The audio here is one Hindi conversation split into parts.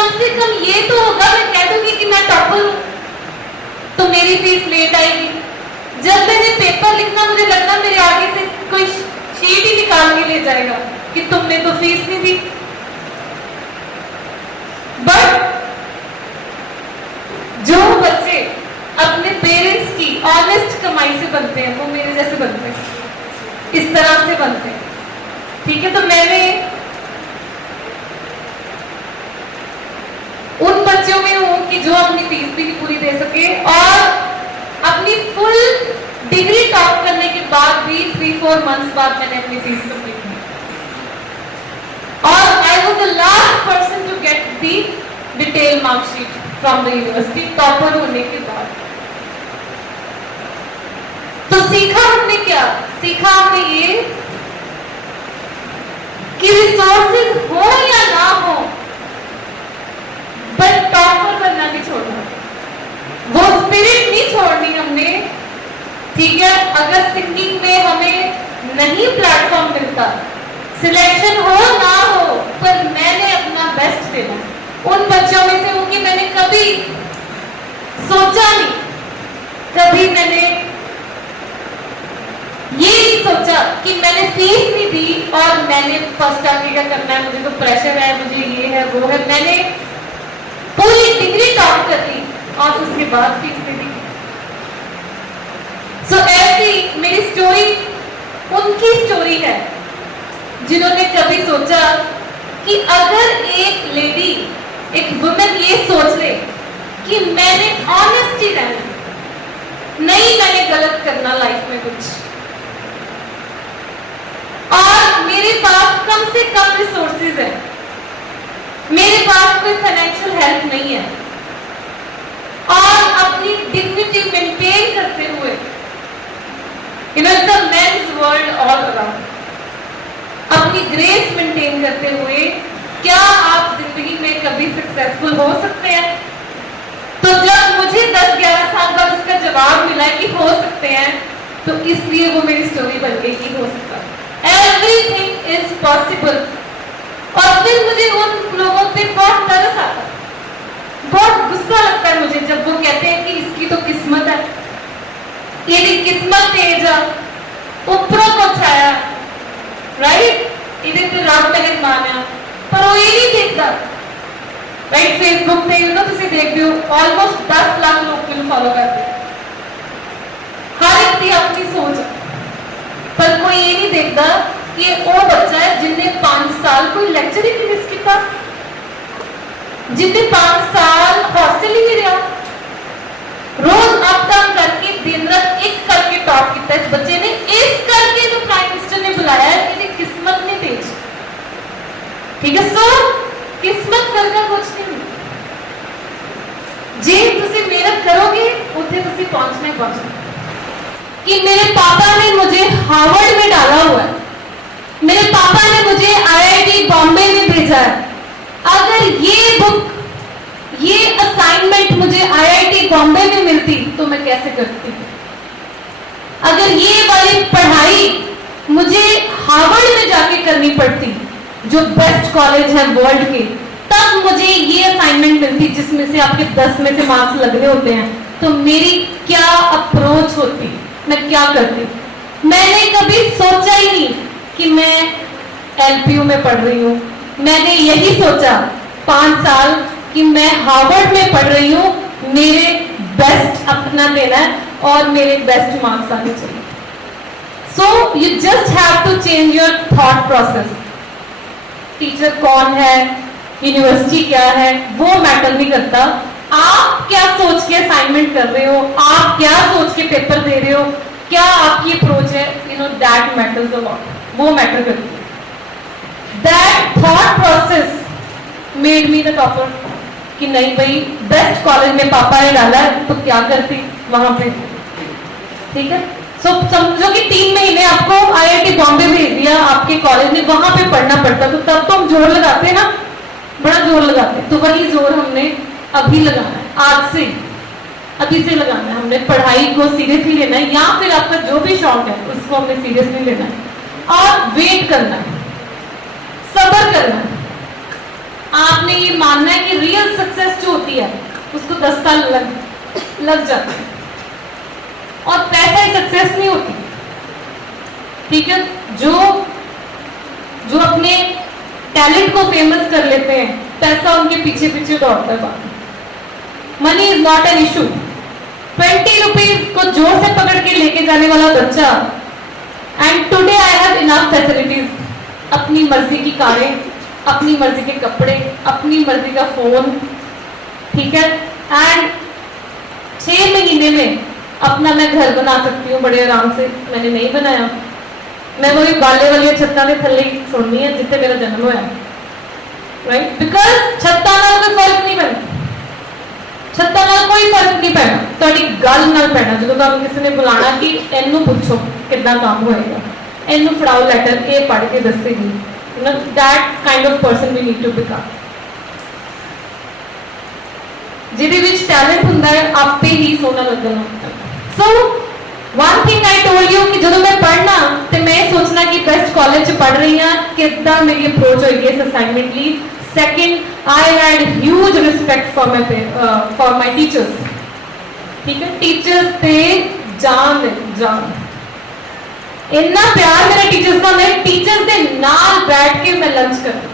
कम से कम ये तो होगा, मैं कह दूंगी कि मैं टॉपर हूं तो मेरी फीस लेट आएगी। जब मैंने पेपर लिखना, मुझे लगना मेरे आगे से कोई शीट ही निकाल के ले जाएगा कि तुमने तो फीस नहीं दी। बट जो बच्चे अपने पेरेंट्स की ऑनेस्ट कमाई से बनते हैं वो मेरे जैसे बनते हैं, इस तरह से बनते हैं। ठीक है, तो मैंने उन बच्चों में हूं कि जो अपनी फीस भी पूरी दे सके और अपनी फुल डिग्री टॉप करने के बाद भी 3-4 मंथ्स बाद मैंने अपनी फीस कंप्लीट की। और I was the last person to get the detail marksheet from the university, topper होने के बाद। तो सीखा हमने क्या? सीखा हमने ये कि रिसोर्सेज हो या ना हो, बट टॉपर बनना नहीं छोड़ना, वो स्पिरिट नहीं छोड़नी हमने। ठीक है, अगर सिंगिंग में हमें नहीं प्लेटफॉर्म मिलता, सिलेक्शन हो ना हो, पर मैंने अपना बेस्ट देना। उन बच्चों में से हूं कि मैंने कभी सोचा नहीं, कभी मैंने ये नहीं सोचा कि मैंने फीस नहीं दी और मैंने फर्स्ट आके क्या करना है, मुझे तो प्रेशर है, मुझे ये है वो है। मैंने पूरी डिग्री टॉप कर ली और उसके बाद फीस दे दी। सो ऐसी मेरी स्टोरी उनकी स्टोरी है जिन्होंने कभी सोचा कि अगर एक लेडी, एक वुमेन ये सोच ले कि मैंने ऑनेस्टी रहना, नहीं मैंने गलत करना लाइफ में कुछ, और मेरे पास कम से कम रिसोर्सेज है, मेरे पास कोई फाइनेंशियल हेल्प नहीं है, और अपनी डिग्निटी मेंटेन करते हुए, you know it's a mains world all around, अपनी ग्रेस मेंटेन करते हुए क्या आप जिंदगी में कभी सक्सेसफुल हो सकते हैं? तो जब मुझे 10-11 साल बाद उसका जवाब मिला कि हो सकते हैं, तो इसलिए वो मेरी स्टोरी बन गई कि हो सकता है, एवरीथिंग इज पॉसिबल। और फिर मुझे उन लोगों पे बहुत तरस आता, बहुत गुस्सा लगता है मुझे जब वो कहते हैं कि इसकी तो किस्मत है, ये किस्मत तेज है, ऊपरों को छाया, राइट, इधर तो रब मैंने माना, पर वो ये नहीं देखता। राइट, फेसबुक पे यू नो तुम देखते हो ऑलमोस्ट 10 लाख लोग मुझे फॉलो करते हैं, हर एक की अपनी सोच है, पर कोई ये नहीं देखता कि वो बच्चा है जिनने 5 साल कोई लेक्चर ही नहीं मिस किया, जिनने 5 साल हॉस्टल ही नहीं रहा, रोज अप डाउन करके दिन रात एक करके टॉप किया इस बच्चे ने, इस करके तो प्राइम मिनिस्टर ने बुलाया है, इसकी किस्मत नहीं तेज। ठीक है, सो किस्मत करना कुछ नहीं, जे तुसी मेहनत करोगे उसे तुसी पहुंचना। कि मेरे पापा ने मुझे हार्वर्ड में डाला हुआ है, मेरे पापा ने मुझे आईआईटी बॉम्बे में भेजा है। अगर ये बुक, ये असाइनमेंट मुझे आईआईटी बॉम्बे में मिलती तो मैं कैसे करती? अगर ये वाली पढ़ाई मुझे हार्वर्ड में जाके करनी पड़ती, जो बेस्ट कॉलेज है वर्ल्ड के, तब मुझे ये असाइनमेंट मिलती जिसमें से आपके 10 में से मार्क्स लगने होते हैं, तो मेरी क्या अप्रोच होती, मैं क्या करती? मैंने कभी सोचा ही नहीं कि मैं एलपीयू में पढ़ रही हूँ, मैंने यही सोचा 5 साल कि मैं हार्वर्ड में पढ़ रही हूँ, मेरे बेस्ट अपना देना है और मेरे बेस्ट मार्क्स आने चाहिए। So you just have to change your thought process. Teacher कौन है, यूनिवर्सिटी क्या है, वो मैटर नहीं करता। आप क्या सोच के असाइनमेंट कर रहे हो, आप क्या सोच के पेपर दे रहे हो, क्या आपकी अप्रोच है, you know that matters a lot, वो मैटर करती है। That thought process made me the topper, कि नहीं भाई बेस्ट कॉलेज में पापा ने डाला है तो क्या करती वहां पे। ठीक है, सो समझो कि 3 महीने आपको आईआईटी बॉम्बे भेज दिया आपके कॉलेज ने, वहां पे पढ़ना पड़ता, तो तब तो हम जोर लगाते ना, बड़ा जोर लगाते। तो वही जोर हमने अभी लगाना है, आज से, अभी से लगाना है। हमने पढ़ाई को सीरियसली लेना है, या फिर आपका जो भी शौक है उसको हमने सीरियसली लेना है और वेट करना है, सब्र करना है। आपने ये मानना है कि रियल सक्सेस जो होती है उसको 10 साल लग जाते हैं, और पैसा ही सक्सेस नहीं होती। ठीक है, जो अपने टैलेंट को फेमस कर लेते हैं, पैसा उनके पीछे पीछे दौड़ता है बाद। Money is not an issue. 20 rupees को जोर से पकड़ के लेके जाने वाला बच्चा, and today I have enough facilities, अपनी मर्जी की कारें, अपनी मर्जी के कपड़े, अपनी मर्जी का फोन, ठीक है, एंड 6 महीने में अपना मैं घर बना सकती हूँ बड़े आराम से। मैंने नहीं बनाया, मैं वही बाले वाली छत्ता के थले सुननी है जिथे मेरा जन्म होया, राइट, बिकॉज छत्ता नाल कोई फर्क नहीं पैना, छत्ता नाल कोई फर्क नहीं पैना, तुहाडी गल नाल पैना। जो तुहानू किसी ने बुलाना कि इनू पूछो कितना काम होएगा, इनू फड़ाओ लैटर, ये पढ़ के दसेगी, you know that kind of person we need to become, जिहदे विच टैलेंट हुंदा है आपे ही सोना लगना। So one thing I told you कि जो मैं पढ़ना तो मैं सोचना कि बेस्ट कॉलेज च पढ़ रही हाँ, कितना मेरी अप्रोच होगी इस असाइनमेंट ली। Second, I had huge respect for my teachers. ठीक है, टीचर्स पे जान इतना प्यार मेरे टीचर्स का, मैं टीचर्स के नाल बैठ के मैं लंच करती,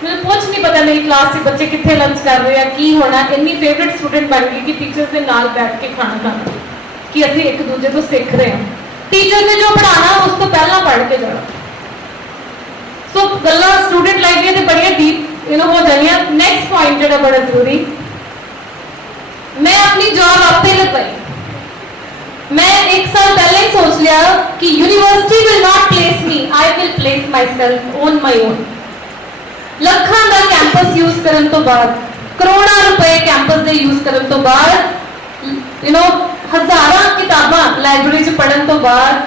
मुझे कुछ नहीं पता मेरी क्लास के बच्चे कितने लंच कर रहे हैं, की होना, इतनी फेवरेट स्टूडेंट बन गई कि टीचर्स के नाल बैठ के खाना खाना, कि असं एक दूजे को सीख रहे हैं। टीचर ने जो पढ़ाना उस तो पहला पढ़ के जाना। सो गल्लां स्टूडेंट लाइफ दी बड़ियां डीप हो जानियां। नेक्स्ट पॉइंट जो बड़ा जरूरी, मैं अपनी जॉब आपे लगवाई। मैं 1 साल पहले ही सोच लिया कि university will not place me, I will place my self on my own. ਲੱਖਾਂ ਦਾ ਕੈਂਪਸ ਯੂਜ਼ ਕਰਨ ਤੋਂ ਬਾਅਦ, ਕਰੋੜਾਂ ਰੁਪਏ ਕੈਂਪਸ ਦੇ ਯੂਜ਼ ਕਰਨ ਤੋਂ ਬਾਅਦ, ਹਜ਼ਾਰਾਂ ਕਿਤਾਬਾਂ ਲਾਇਬ੍ਰੇਰੀ 'ਚ ਪੜ੍ਹਨ ਤੋਂ ਬਾਅਦ,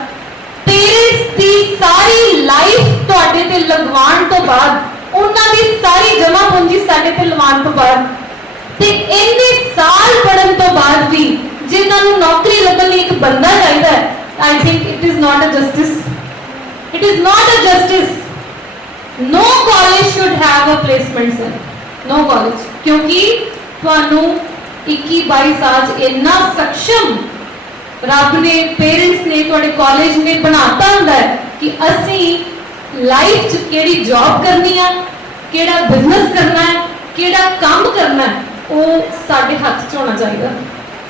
ਪੇਰੈਂਟਸ ਦੀ ਸਾਰੀ ਲਾਈਫ ਤੁਹਾਡੇ ਤੇ ਲਗਵਾਉਣ ਤੋਂ ਬਾਅਦ, ਉਹਨਾਂ ਦੀ ਸਾਰੀ ਜਮ੍ਹਾਂ ਪੂੰਜੀ ਸਾਡੇ ਤੇ ਲਵਾਉਣ ਤੋਂ ਬਾਅਦ, ਤੇ ਇੰਨੇ ਸਾਲ ਪੜ੍ਹਨ ਤੋਂ ਬਾਅਦ ਵੀ ਜਿਨ੍ਹਾਂ ਨੂੰ ਨੌਕਰੀ ਲੱਭਣ ਲਈ ਇੱਕ ਬੰਦਾ ਚਾਹੀਦਾ ਹੈ, I think it is not a justice, it is not a justice. No college should have a placement sir, no college, क्योंकि तुहानू 21-22 साल इन्ना सक्षम रब ने, पेरेंट्स ने, तुहाडे कॉलेज ने बनाता हुंदा है कि असी लाइफ च केड़ी जॉब करनी है, केड़ा बिजनेस करना है, केड़ा काम करना है, वो साडे हाथ च होना चाहिए।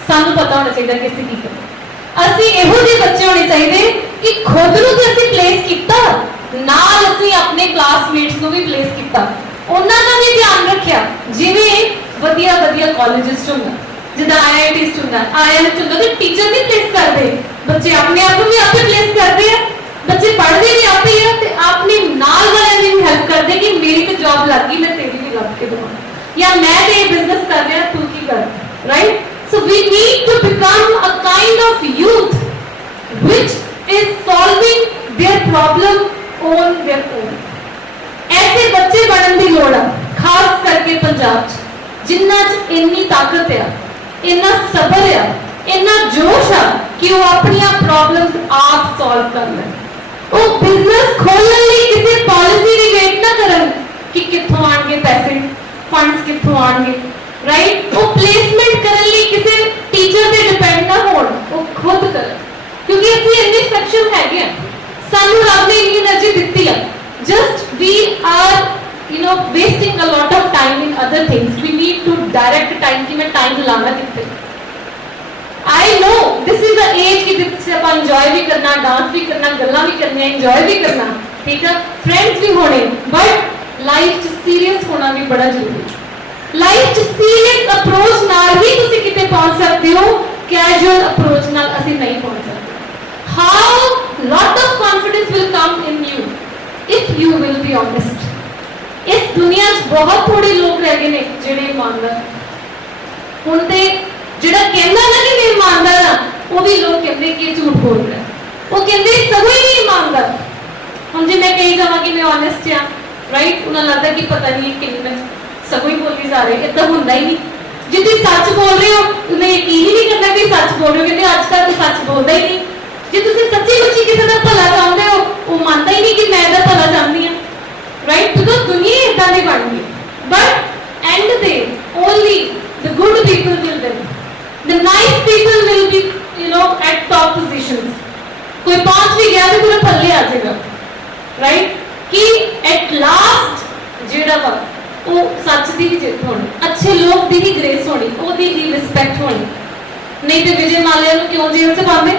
सानू पता होना चाहिए कि असीं की करना। असीं इहो ਜਿਹੇ बच्चे होने चाहिए कि खुद नूं ते असीं प्लेस कीता, ਨਾਲ ਅਸੀਂ ਆਪਣੇ ਕਲਾਸਮੇਟਸ ਨੂੰ ਵੀ ਪਲੇਸ ਕੀਤਾ, ਉਹਨਾਂ ਦਾ ਵੀ ਧਿਆਨ ਰੱਖਿਆ, ਜਿਵੇਂ ਵਧੀਆ ਕਾਲਜਸ ਚ ਹੁੰਦਾ, ਜਿੱਦਾਂ IITs ਚ ਹੁੰਦਾ, IIM ਚ ਹੁੰਦਾ, ਤੇ ਟੀਚਰ ਨਹੀਂ ਪਲੇਸ ਕਰਦੇ, ਬੱਚੇ ਆਪਣੇ ਆਪ ਨੂੰ ਵੀ ਆਪੇ ਪਲੇਸ ਕਰਦੇ ਆ, ਬੱਚੇ ਪੜ੍ਹਦੇ ਵੀ ਆਪੇ ਆ, ਤੇ ਆਪਣੇ ਨਾਲ ਵਾਲਿਆਂ ਦੀ ਵੀ ਹੈਲਪ ਕਰਦੇ ਕਿ ਮੇਰੀ ਤੇ ਜੌਬ ਲੱਗ ਗਈ, ਮੈਂ ਤੇਰੀ ਵੀ ਲੱਗ ਕੇ ਦਵਾਂ, ਜਾਂ ਮੈਂ ਤੇ ਬਿਜ਼ਨਸ ਕਰ ਰਿਹਾ, ਤੂੰ ਕੀ ਕਰ, right. So we need to become a kind of youth which is solving their problem on their own। ऐसे बच्चे बनने की लोड़ है, खास करके पंजाब च, जिन्ना च इन्नी ताकत है, इन्ना सबर है, इन्ना जोश है कि वो अपनी प्रॉब्लम्स आप सॉल्व कर लें। वो बिजनेस खोलने लिए किसी पॉलिसी की वेट ना करन कि कित्थों आएंगे पैसे, फंड्स कित्थों आएंगे, राइट। वो प्लेसमेंट करने लिए किसी टीचर पे डिपेंड ना हो, वो खुद करन, क्योंकि असं इन्ने सक्षम है, सानू रब ने इतनी एनर्जी दी है, just we are wasting a lot of time in other things. We need to direct time कि मैं टाइम लाना कितने। I know this is a age कि जिससे आप इंजॉय भी करना, डांस भी करना, गल्लां भी करनी, इंजॉय भी करना, ठीक है, फ्रेंड्स भी होने, बट लाइफ च सीरियस होना भी बड़ा जरूरी। लाइफ च सीरियस अप्रोच नाल ही तुसीं किते पहुंच सकते हो, कैजुअल अप्रोच नाल असीं नहीं पहुंच सकते। How lot of confidence will come in you if you will be honest। इस दुनिया च बहुत थोड़े लोग रह गए ने जिहड़े ईमानदार, हुण ते जिहड़ा कहंदा ना कि मैं ईमानदार हां, वो भी लोग कहंदे कि झूठ बोल रहा है, वो कहंदे सगों ही नहीं ईमानदार। हुण जे मैं कही जावां कि मैं ऑनेस्ट हां, राइट, उन्हें लगता कि पता नहीं कि मैं सगों ही बोली जा रही, इतना हुंदा ही नहीं। जे तुसीं सच बोल रहे हो, उन्हें यकीन ही नहीं करना कि सच बोल रहे हो, कहंदे अजकल तो सच बोलदा ही नहीं। जे तुसीं सच्ची मुच्ची किसी का भला चाहते हो, वो मानता ही नहीं कि मैं भला चाहती हूँ, राइट, बिकॉज दुनिया इदां दी बन गई। बट राइट कि एट लास्ट जेड़ा वा वो सच दी ही जित होनी, अच्छे लोग दी ही ग्रेस होनी, ओदी ही रिस्पेक्ट होनी। नहीं तो विजय माल्या नूं क्यों जेल च पाते,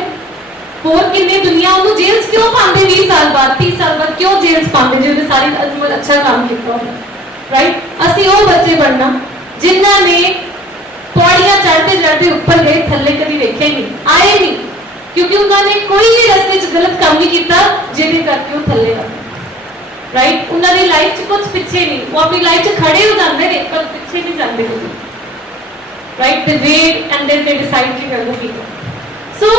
होर किन्नी दुनिया उन्होंने जेल च क्यों पाते, 20 साल बाद 30 साल बाद क्यों जेल च पाते जो सारी उम्र अच्छा काम किया हो। राइट असी वो बच्चे बनना जिन्होंने पौड़ियां चढ़ते चढ़ते ऊपर गए, थले कभी देखे नहीं, आए नहीं, क्योंकि उन्होंने कोई भी रस्ते च गलत काम नहीं किया जिहदे करके वो थले गए। राइट उन्होंने लाइफ च कुछ पिछे नहीं, वो अपनी लाइफ च खड़े हो जाते हैं पर पिछे नहीं जाते कभी। Right they wait and then they decide कि कर दो। सो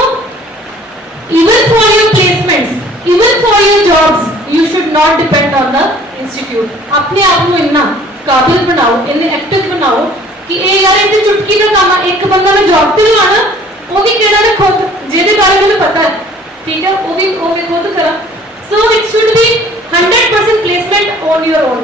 even for your placements, even for your jobs, you should not depend on the institute. अपने आप को इतना काबिल बनाओ, इन्ने एक्टिव बनाओ कि ये यार इतनी चुटकी का काम है, एक बंदा मैं जॉब पे लगाना, वो भी केड़ा ने खुद जेदे बारे में पता है, ठीक है, वो भी खुद करा। So it should be 100% placement on your own.